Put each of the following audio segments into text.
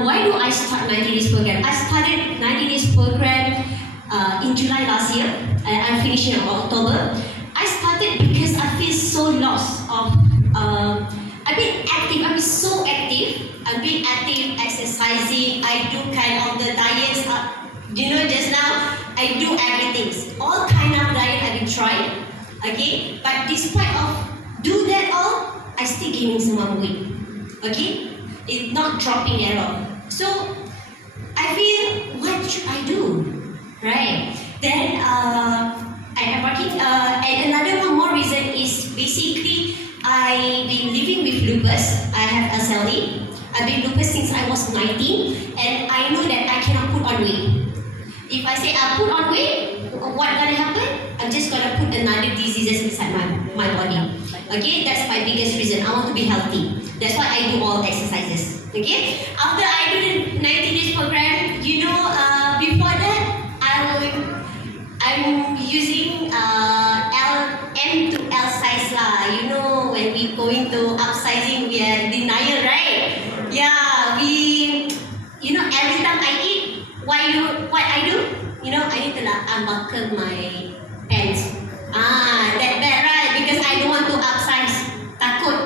Why do I start 90 days program? I started 90 days program in July last year. I'm finishing in October. I started because I feel so lost of. I've been active. I've been so active. I've been active, exercising. I do kind of the diets. Just now I do everything. All kind of diet I've been trying. Okay, but despite of do that all, I still gaining some weight. Okay, it's not dropping at all. So I feel, what should I do? Right? Then I am working. And another one more reason is basically I've been living with lupus. I have SLE. I've been lupus since I was 19, and I know that I cannot put on weight. If I say I put on weight, what gonna happen? I'm just gonna put another diseases inside my body. Okay, that's my biggest reason. I want to be healthy. That's why I do all exercises. Okay, after I do the 90 days program, before that, I'm using M to L size lah. When we going to upsizing, we are denial, right? Yeah, every time I eat, what I do? I need to unbuckle my pants. That bad, right? Because I don't want to upsize. Takut.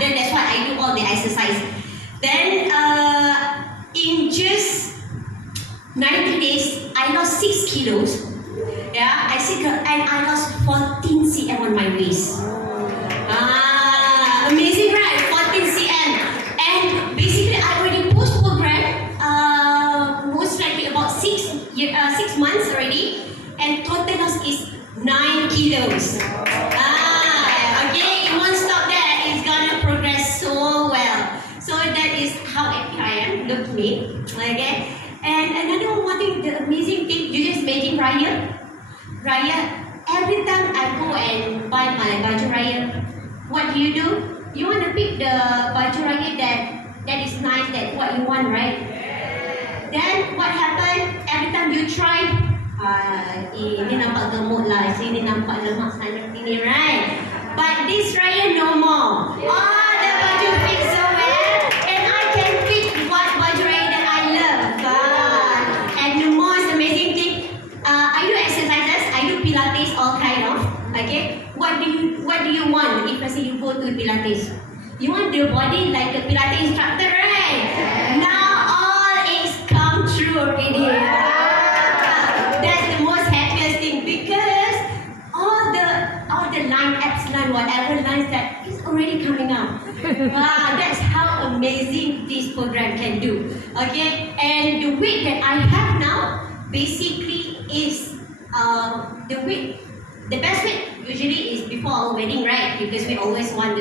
Then that's why I do all the exercise. Then in just 90 days, I lost 6 kilos. Yeah, and I lost 14 cm on my waist. Amazing, right? 14 cm. And basically, I already post program. Most likely about 6 months already, and total loss is 9 kilos. Okay, it won't stop there. It's gonna progress so well. So that is how happy I am. Look at me. Okay. And another one thing, the amazing thing, you just imagine Raya, every time I go and buy my baju Raya, what do? You want to pick the baju Raya that is nice, that what you want, right? Then what happened? Every time you try, ini nampak gemuk lah, sini nampak lemak sana sini, right? But this Raya no more. The baju fits so well, and I can pick what baju Raya that I love. And the most amazing thing, I do exercises, I do Pilates, all kind of. Okay, what do you want? If I say you go to Pilates, you want your body like a Pilates instructor, right? Now already. That's the most happiest thing, because all the abs line, whatever lines that is already coming out. That's how amazing this program can do. Okay, and the weight that I have now basically is the weight. The best weight usually is before our wedding, right? Because we always want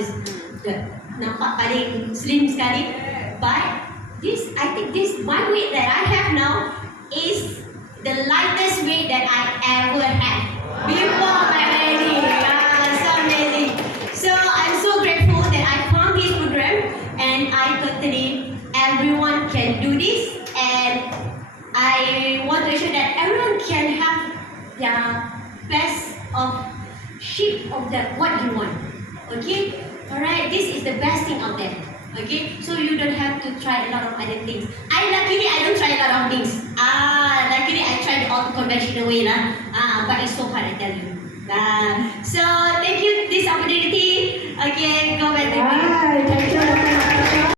the nampak paling slim sekali. But I think my weight that I have now is the lightest weight that I ever had before my wedding. So amazing. So I'm so grateful that I found this program, and everyone can do this, and I want to show that everyone can have the best of shape of what you want. Okay? Alright, this is the best thing out there. Okay, so you don't have to try a lot of other things. Luckily I don't try a lot of things. Luckily I tried all the conventional way lah. But it's so hard, I tell you. So thank you.